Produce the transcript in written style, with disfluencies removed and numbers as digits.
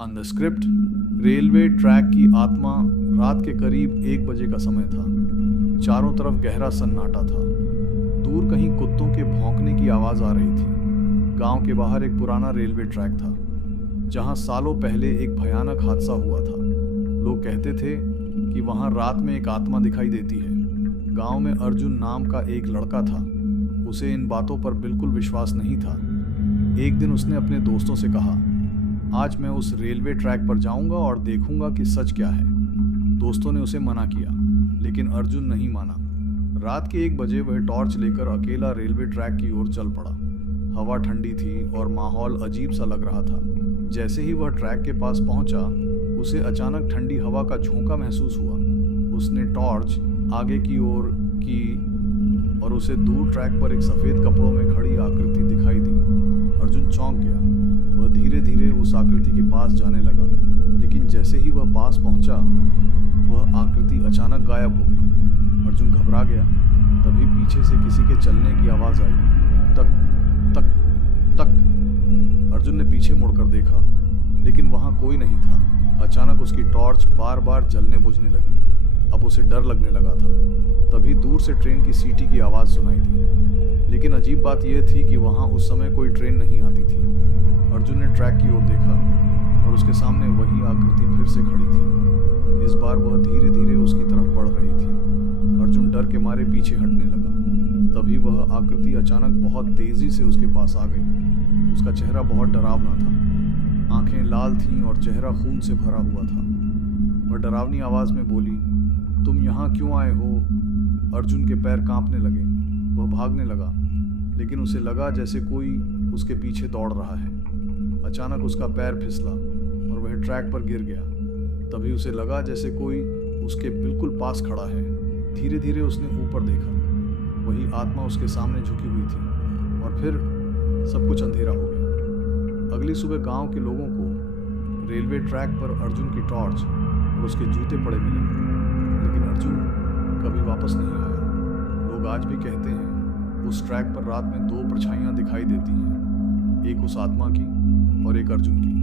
On the script, railway track की आत्मा। रात के करीब 1 बजे का समय था। चारों तरफ गहरा सन्नाटा था। दूर कहीं कुत्तों के भौंकने की आवाज़ आ रही थी। गांव के बाहर एक पुराना रेलवे ट्रैक था, जहां सालों पहले एक भयानक हादसा हुआ था। लोग कहते थे कि वहां रात में एक आत्मा दिखाई देती है। गांव में अर्जुन नाम का एक लड़का था। उसे इन बातों पर बिल्कुल विश्वास नहीं था। एक दिन उसने अपने दोस्तों से कहा, आज मैं उस रेलवे ट्रैक पर जाऊंगा और देखूंगा कि सच क्या है। दोस्तों ने उसे मना किया, लेकिन अर्जुन नहीं माना। रात के 1 बजे वह टॉर्च लेकर अकेला रेलवे ट्रैक की ओर चल पड़ा। हवा ठंडी थी और माहौल अजीब सा लग रहा था। जैसे ही वह ट्रैक के पास पहुंचा, उसे अचानक ठंडी हवा का झोंका महसूस हुआ। उसने टॉर्च आगे की ओर की और उसे दूर ट्रैक पर एक सफ़ेद कपड़ों में खड़ी आकृति दिखाई दी। अर्जुन चौंक गया। वह धीरे धीरे उस आकृति के पास जाने लगा, लेकिन जैसे ही वह पास पहुंचा, वह आकृति अचानक गायब हो गई। अर्जुन घबरा गया। तभी पीछे से किसी के चलने की आवाज़ आई। तक तक तक। अर्जुन ने पीछे मुड़कर देखा, लेकिन वहां कोई नहीं था। अचानक उसकी टॉर्च बार बार जलने बुझने लगी। अब उसे डर लगने लगा था। तभी दूर से ट्रेन की सीटी की आवाज़ सुनाई दी, लेकिन अजीब बात यह थी कि वहां उस समय कोई ट्रेन नहीं आती थी। अर्जुन ने ट्रैक की ओर देखा और उसके सामने वही आकृति फिर से खड़ी थी। इस बार वह धीरे धीरे उसकी तरफ बढ़ रही थी। अर्जुन डर के मारे पीछे हटने लगा। तभी वह आकृति अचानक बहुत तेजी से उसके पास आ गई। उसका चेहरा बहुत डरावना था। आंखें लाल थीं और चेहरा खून से भरा हुआ था। वह डरावनी आवाज़ में बोली, तुम यहाँ क्यों आए हो? अर्जुन के पैर कांपने लगे। वह भागने लगा, लेकिन उसे लगा जैसे कोई उसके पीछे दौड़ रहा है। अचानक उसका पैर फिसला और वह ट्रैक पर गिर गया। तभी उसे लगा जैसे कोई उसके बिल्कुल पास खड़ा है। धीरे धीरे उसने ऊपर देखा। वही आत्मा उसके सामने झुकी हुई थी और फिर सब कुछ अंधेरा हो गया। अगली सुबह गांव के लोगों को रेलवे ट्रैक पर अर्जुन की टॉर्च और उसके जूते पड़े मिले, लेकिन अर्जुन कभी वापस नहीं आया। लोग आज भी कहते हैं उस ट्रैक पर रात में 2 परछाइयां दिखाई देती हैं, एक उस आत्मा की और एक अर्जुन की।